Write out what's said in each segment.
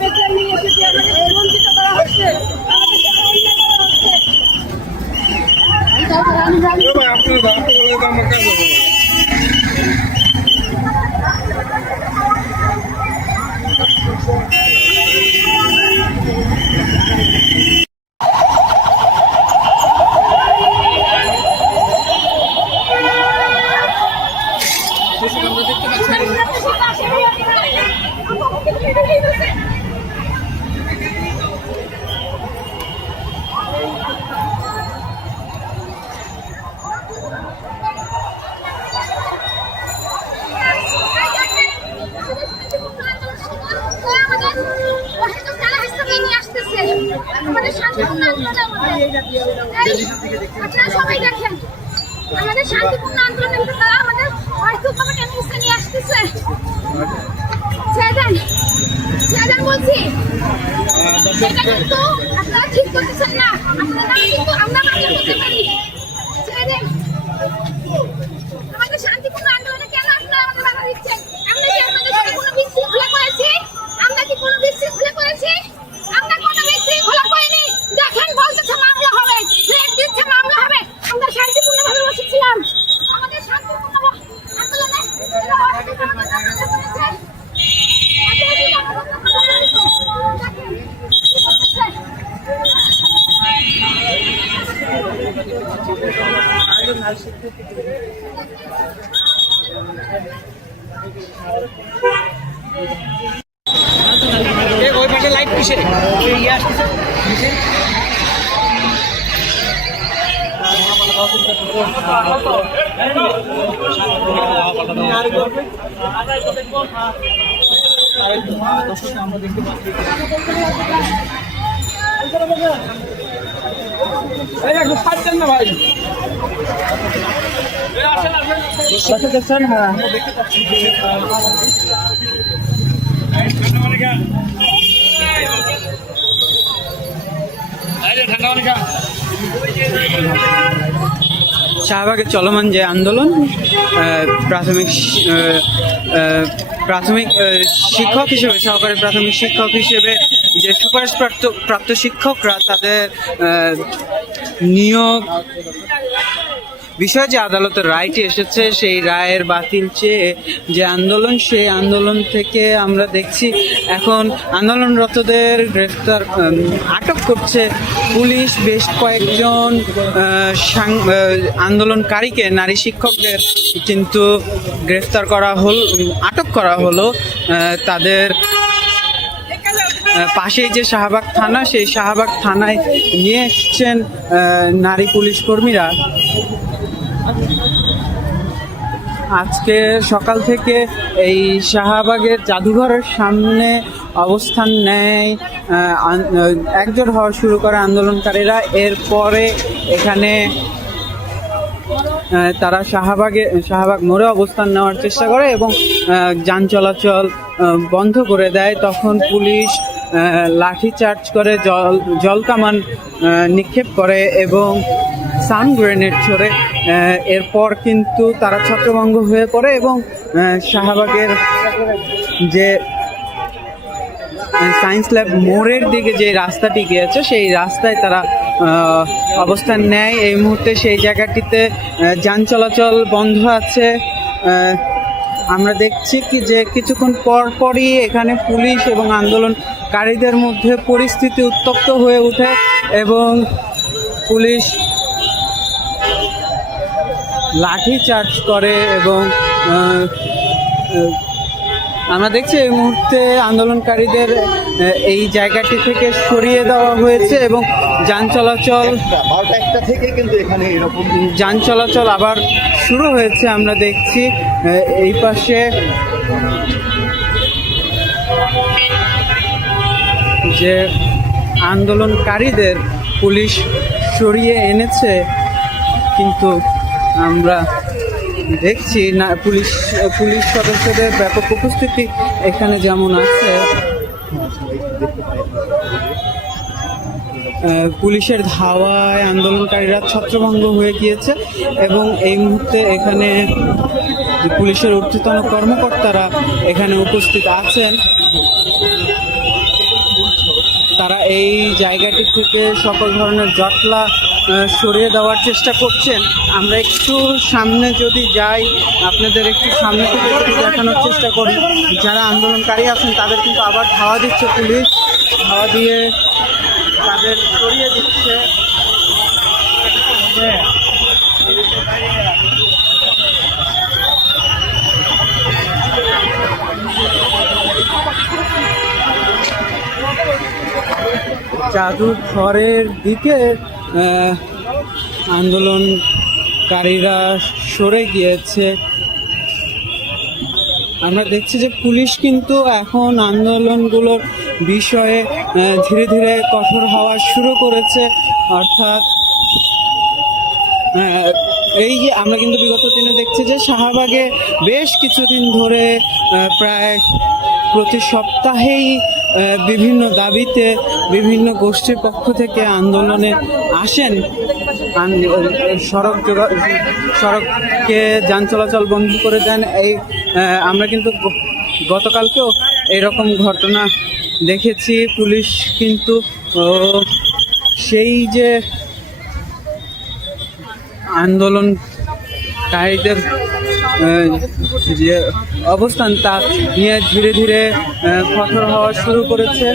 বেতন নিয়ে এসেছি, আমাদের বঞ্চিত করা হচ্ছে, আমাদের সাথে অন্যায় করা হচ্ছে। আপনারা সবাই দেখেন আমাদের শান্তিপূর্ণ আন্দোলনের ভিতরে তারা আমাদের হয়তো নিয়ে আসতেছে। ছেড়ে বলছি, সেটা কিন্তু আপনারা ঠিক করতেছেন না, আপনারা কিন্তু আমরা মানতে করতে পারি। ছেড়ে দেন, আমাদের শান্তিপূর্ণ আন্দোলনে কেন আপনারা আমাদের বাধা দিচ্ছেন? আমরা কি আপনাদের সাথে কোনো বিশৃঙ্খলা করেছি? আমরা কি কোনো বিশৃঙ্খলা করেছি? আমরা কোনো বিশৃঙ্খলা করিনি। দেখেন বলতেছে মামলা হবে, থ্রেট দিচ্ছে মামলা হবে। আমরা শান্তিপূর্ণভাবে বসেছিলাম, আমাদের শান্তিপূর্ণ আন্দোলনে ওই পাশে লাইট কিসে ইয়ে আসতেছে আমরা দেখতে পাচ্ছি না ভাই দেখছেন। হ্যাঁ দেখতে পাচ্ছি শাহবাগের চলমান যে আন্দোলন, প্রাথমিক শিক্ষক হিসেবে, সহকারী প্রাথমিক শিক্ষক হিসেবে যে সুপারিশপ্রাপ্ত শিক্ষকরা তাদের নিয়োগ বিষয়ে যে আদালতের রায়টি এসেছে, সেই রায়ের বাতিল চেয়ে যে আন্দোলন, সেই আন্দোলন থেকে আমরা দেখছি এখন আন্দোলনরতদের গ্রেফতার আটক করছে পুলিশ। বেশ কয়েকজন আন্দোলনকারীকে, নারী শিক্ষকদের কিন্তু গ্রেফতার করা হল, আটক করা হলো। তাদের পাশেই যে শাহবাগ থানা, সেই শাহবাগ থানায় নিয়ে এসছেন নারী পুলিশ কর্মীরা। আজকে সকাল থেকে এই শাহবাগের জাদুঘরের সামনে অবস্থান নেয়, একজোট হওয়া শুরু করে আন্দোলনকারীরা। এরপরে এখানে তারা শাহবাগ মোড়ে অবস্থান নেওয়ার চেষ্টা করে এবং যান চলাচল বন্ধ করে দেয়। তখন পুলিশ লাঠিচার্জ করে, জল কামান নিক্ষেপ করে এবং সাউন্ড গ্রেনেড ছোড়ে। এরপর কিন্তু তারা ছত্রভঙ্গ হয়ে পড়ে এবং শাহবাগের যে সায়েন্স ল্যাব মোড়ের দিকে যে রাস্তাটি গিয়েছে, সেই রাস্তায় তারা অবস্থান নেয়। এই মুহূর্তে সেই জায়গাটিতে যান চলাচল বন্ধ আছে। আমরা দেখছি কি যে কিছুক্ষণ পরই এখানে পুলিশ এবং আন্দোলনকারীদের মধ্যে পরিস্থিতি উত্তপ্ত হয়ে ওঠে এবং পুলিশ লাঠি চার্জ করে এবং আমরা দেখছি এই মুহূর্তে আন্দোলনকারীদের এই জায়গাটি থেকে সরিয়ে দেওয়া হয়েছে এবং যান চলাচল আবার শুরু হয়েছে। আমরা দেখছি এই পাশে যে আন্দোলনকারীদের পুলিশ সরিয়ে এনেছে, কিন্তু আমরা দেখছি না পুলিশ সদস্যদের ব্যাপক উপস্থিতি এখানে যেমন আছে। পুলিশের ধাওয়ায় আন্দোলনকারীরা ছত্রভঙ্গ হয়ে গিয়েছে এবং এই মুহূর্তে এখানে পুলিশের ঊর্ধ্বতন কর্মকর্তারা এখানে উপস্থিত আছেন। তারা এই জায়গাটি থেকে সকল ধরনের জটলা সরিয়ে দেওয়ার চেষ্টা করছেন। আমরা একটু সামনে যদি যাই, আপনাদের একটু সামনে থেকে যদি দেখানোর চেষ্টা করি, যারা আন্দোলনকারী আছেন তাদের কিন্তু আবার ধাওয়া দিচ্ছে পুলিশ, ধাওয়া দিয়ে তাদের সরিয়ে দিচ্ছে। জাদুঘরের দিকে আন্দোলনকারীরা সরে গিয়েছে। আমরা দেখছি যে পুলিশ কিন্তু এখন আন্দোলনগুলোর বিষয়ে ধীরে ধীরে কঠোর হওয়া শুরু করেছে। অর্থাৎ এই যে আমরা কিন্তু বিগত দিনে দেখছি যে শাহবাগে বেশ কিছুদিন ধরে প্রায় প্রতি সপ্তাহেই বিভিন্ন দাবিতে বিভিন্ন গোষ্ঠীর পক্ষ থেকে আন্দোলনে আসেন। সড়ককে যান চলাচল বন্ধ করে দেন। এই আমরা কিন্তু গতকালকেও এরকম ঘটনা দেখেছি। পুলিশ কিন্তু সেই যে আন্দোলনকারীদের যে অবস্থান তা নিয়ে ধীরে ধীরে কঠোর হওয়া শুরু করেছে।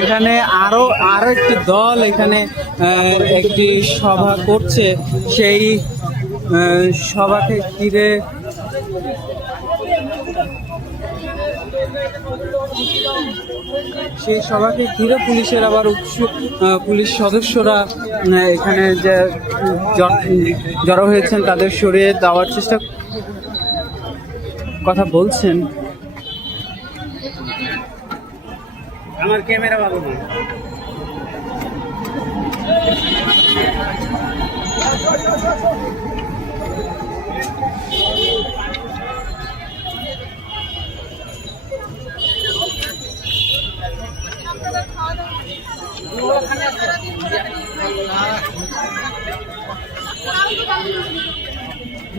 এখানে আরো একটি দল এখানে একটি সভা করছে। সেই সভাকে ঘিরে পুলিশের আবার পুলিশ সদস্যরা এখানে যে জড়ো হয়েছেন তাদের সরিয়ে দেওয়ার চেষ্টা কথা বলছেন। আমার ক্যামেরা ভালো না।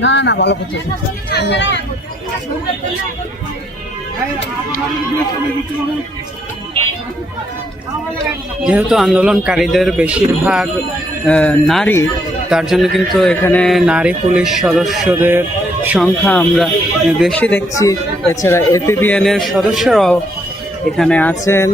না না ভালো করছে। যেহেতু আন্দোলনকারীদের বেশিরভাগ নারী, তার জন্য কিন্তু এখানে নারী পুলিশ সদস্যদের সংখ্যা আমরা বেশি দেখছি। এছাড়া এপিবিএন এর সদস্যরাও এখানে আছেন।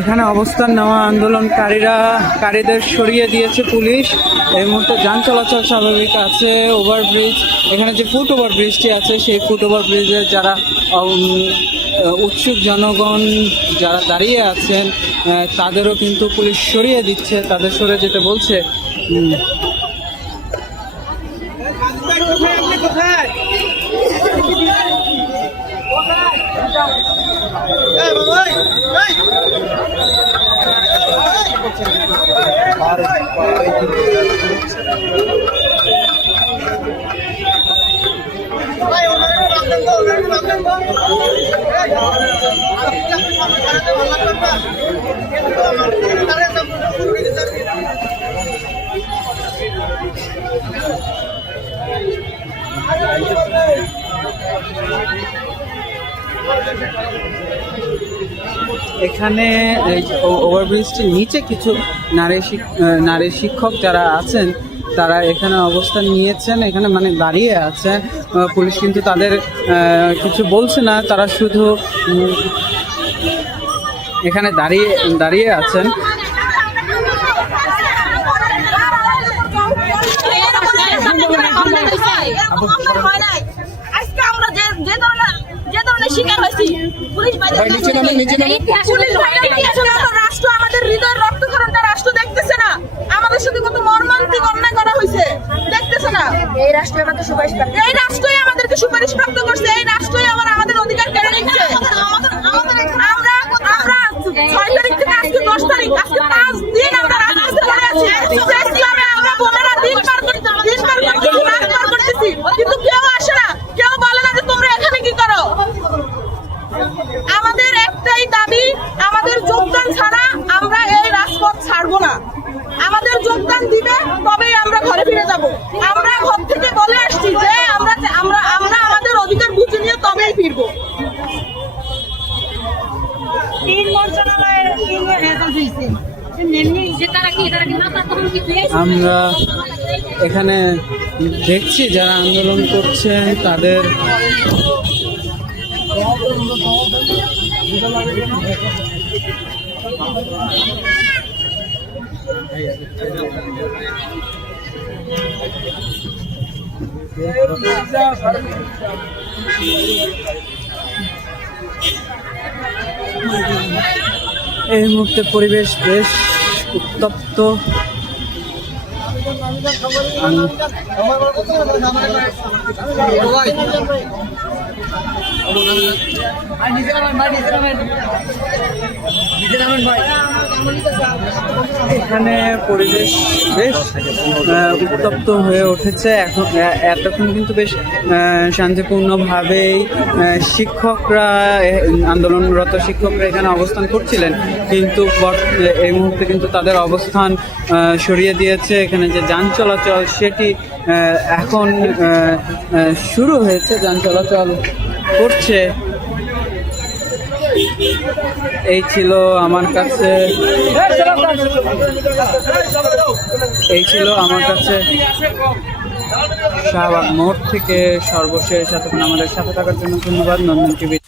এখানে অবস্থান নেওয়া আন্দোলনকারীদের সরিয়ে দিয়েছে পুলিশ। এই মুহূর্তে যান চলাচল স্বাভাবিক আছে। ওভারব্রিজ, এখানে যে ফুট ওভার ব্রিজটি আছে সেই ফুট ওভার ব্রিজের যারা উৎসুক জনগণ যারা দাঁড়িয়ে আছেন তাদেরও কিন্তু পুলিশ সরিয়ে দিচ্ছে, তাদের সরে যেতে বলছে। এখানে ওভারব্রিজটির নিচে কিছু নারী শিক্ষক যারা আছেন তারা এখানে অবস্থান নিয়েছেন, এখানে মানে দাঁড়িয়ে আছেন। পুলিশ কিন্তু তাদের কিছু বলছে না, তারা শুধু এখানে দাঁড়িয়ে আছেন। শিকার হয়েছি পুলিশ রাষ্ট্র আমাদের হৃদয়ের রক্তক্ষরণটা রাষ্ট্র দেখতেছে না, আমাদের সাথে কত মর্মান্তিক অন্যায় করা হয়েছে দেখতেছে না। এই রাষ্ট্র আমাদের এই রাষ্ট্রই আমাদেরকে সুপারিশ প্রাপ্ত করছে, এই রাষ্ট্রই আবার আমাদের অধিকার কেড়ে নিচ্ছে। আমরা 6 তারিখ থেকে আজকে 10 তারিখ, আজকে 5 দিন আমরা রাজপথে পড়ে আছি। আমরা বোনেরা দিন পার করতেছি কিন্তু কেউ আসে না। ফিরবো। আমরা এখানে দেখছি যারা আন্দোলন করছেন তাদের এই মুহূর্তে পরিবেশ বেশ উত্তপ্ত। এখানে পরিবেশ বেশ উত্তপ্ত হয়ে উঠেছে। এখন এতক্ষণ কিন্তু বেশ শান্তিপূর্ণভাবেই শিক্ষকরা, আন্দোলনরত শিক্ষকরা এখানে অবস্থান করছিলেন, কিন্তু এই মুহূর্তে কিন্তু তাদের অবস্থান সরিয়ে দিয়েছে। এখানে যে যান চলাচল সেটি এখন শুরু হয়েছে, যান চলাচল করছে। এই ছিল আমার কাছে শাহবাগ মোড় থেকে সর্বশেষ। এতক্ষণ আমাদের সাথে থাকার জন্য ধন্যবাদ। নন্দন টিভি